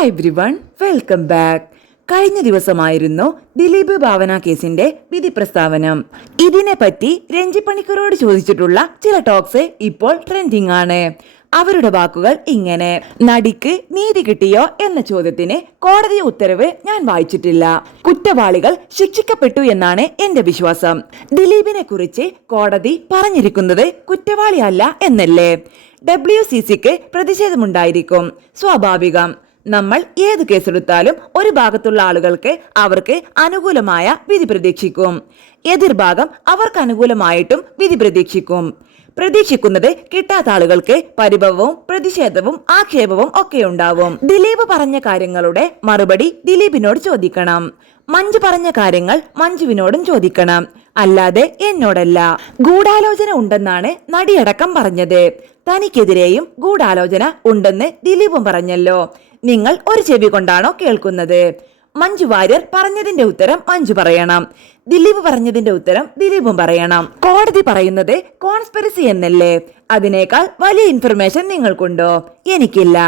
Hi everyone welcome back കഴിഞ്ഞ ദിവസമായിരുന്നു ദിലീപ് ഭാവന കേസിന്റെ വിധി പ്രസ്താവനം ഇതിനെപ്പറ്റി രഞ്ജി പണിക്കരോട് ചോദിച്ചിട്ടുള്ള ചില ടോക്സ് ഇപ്പോൾ ട്രെൻഡിംഗ് ആണ്. അവരുടെ വാക്കുകൾ ഇങ്ങനെ നടിക്ക് നീതി കിട്ടിയോ? എന്ന ചോദ്യത്തിന് കോടതി ഉത്തരവ് ഞാൻ വായിച്ചിട്ടില്ല. കുറ്റവാളികൾ ശിക്ഷിക്കപ്പെട്ടു എന്നാണ് എന്റെ വിശ്വാസം. ദിലീപിനെ കുറിച്ച് കോടതി പറഞ്ഞിരിക്കുന്നത് കുറ്റവാളിയല്ല എന്നല്ലേ? ഡബ്ല്യു സി സിക്ക് പ്രതിഷേധമുണ്ടായിരിക്കും. സ്വാഭാവികം. നമ്മൾ ഏത് കേസെടുത്താലും ഒരു ഭാഗത്തുള്ള ആളുകൾക്ക് അവർക്ക് അനുകൂലമായ വിധി പ്രതീക്ഷിക്കും. എതിർഭാഗം അവർക്ക് അനുകൂലമായിട്ടും വിധി പ്രതീക്ഷിക്കും. പ്രതീക്ഷിക്കുന്നത് കിട്ടാത്ത ആളുകൾക്ക് പരിഭവവും പ്രതിഷേധവും ആക്ഷേപവും ഒക്കെ ഉണ്ടാവും. ദിലീപ് പറഞ്ഞ കാര്യങ്ങളുടെ മറുപടി ദിലീപിനോട് ചോദിക്കണം. മഞ്ജു പറഞ്ഞ കാര്യങ്ങൾ മഞ്ജുവിനോടും ചോദിക്കണം. അല്ലാതെ എന്നോടല്ല. ഗൂഢാലോചന ഉണ്ടെന്നാണ് നടിയടക്കം പറഞ്ഞത്. തനിക്കെതിരെയും ഗൂഢാലോചന ഉണ്ടെന്ന് ദിലീപും പറഞ്ഞല്ലോ. നിങ്ങൾ ഒരു ചെവി കൊണ്ടാണോ കേൾക്കുന്നത്? മഞ്ജു വാര്യർ പറഞ്ഞതിന്റെ ഉത്തരം മഞ്ജു പറയണം. ദിലീപ് പറഞ്ഞതിന്റെ ഉത്തരം ദിലീപും പറയണം. കോടതി പറയുന്നത് കോൺസ്പിറസി എന്നല്ലേ? അതിനേക്കാൾ വലിയ ഇൻഫർമേഷൻ നിങ്ങൾക്കുണ്ടോ? എനിക്കില്ല.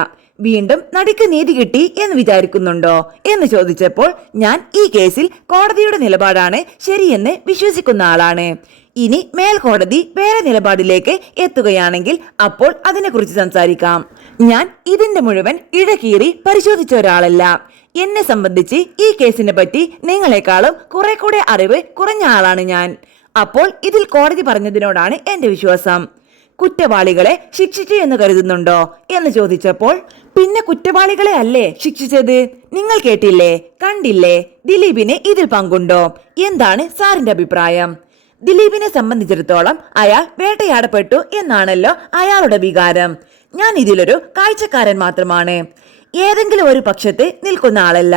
വീണ്ടും നടിക്ക് നീതി കിട്ടി എന്ന് വിചാരിക്കുന്നുണ്ടോ? എന്ന് ചോദിച്ചപ്പോൾ ഞാൻ ഈ കേസിൽ കോടതിയുടെ നിലപാടാണ് ശരിയെന്ന് വിശ്വസിക്കുന്ന ആളാണ്. ഇനി മേൽക്കോടതി വേറെ നിലപാടിലേക്ക് എത്തുകയാണെങ്കിൽ അപ്പോൾ അതിനെക്കുറിച്ച് സംസാരിക്കാം. ഞാൻ ഇതിന്റെ മുഴുവൻ ഇഴകീറി പരിശോധിച്ച ഒരാളല്ല. എന്നെ സംബന്ധിച്ച് ഈ കേസിനെ പറ്റി നിങ്ങളെക്കാളും കുറെ കൂടെ അറിവ് കുറഞ്ഞ ആളാണ് ഞാൻ. അപ്പോൾ ഇതിൽ കോടതി പറഞ്ഞതിനോടാണ് എന്റെ വിശ്വാസം. കുറ്റവാളികളെ ശിക്ഷിച്ചു എന്ന് കരുതുന്നുണ്ടോ എന്ന് ചോദിച്ചപ്പോൾ പിന്നെ കുറ്റവാളികളെ അല്ലേ ശിക്ഷിച്ചത്? നിങ്ങൾ കേട്ടില്ലേ? കണ്ടില്ലേ? ദിലീപിന് ഇതിൽ പങ്കുണ്ടോ? എന്താണ് സാറിന്റെ അഭിപ്രായം? ദിലീപിനെ സംബന്ധിച്ചിടത്തോളം അയാൾ വേട്ടയാടപ്പെട്ടു എന്നാണല്ലോ അയാളുടെ വികാരം. ഞാൻ ഇതിലൊരു കാഴ്ചക്കാരൻ മാത്രമാണ്. ഏതെങ്കിലും ഒരു പക്ഷത്തെ നിൽക്കുന്ന ആളല്ല.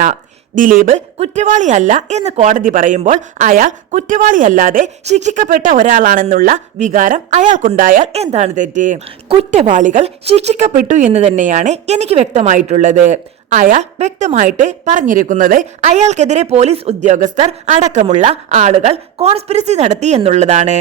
ദിലീപ് കുറ്റവാളിയല്ല എന്ന് കോടതി പറയുമ്പോൾ അയാൾ കുറ്റവാളിയല്ലാതെ ശിക്ഷിക്കപ്പെട്ട ഒരാളാണെന്നുള്ള വികാരം അയാൾക്കുണ്ടായാൽ എന്താണ് തെറ്റ്? കുറ്റവാളികൾ ശിക്ഷിക്കപ്പെട്ടു എന്ന് തന്നെയാണ് എനിക്ക് വ്യക്തമായിട്ടുള്ളത്. അയാൾ വ്യക്തമായിട്ട് പറഞ്ഞിരിക്കുന്നത് അയാൾക്കെതിരെ പോലീസ് ഉദ്യോഗസ്ഥർ അടക്കമുള്ള ആളുകൾ കോൺസ്പിരസി നടത്തി എന്നുള്ളതാണ്.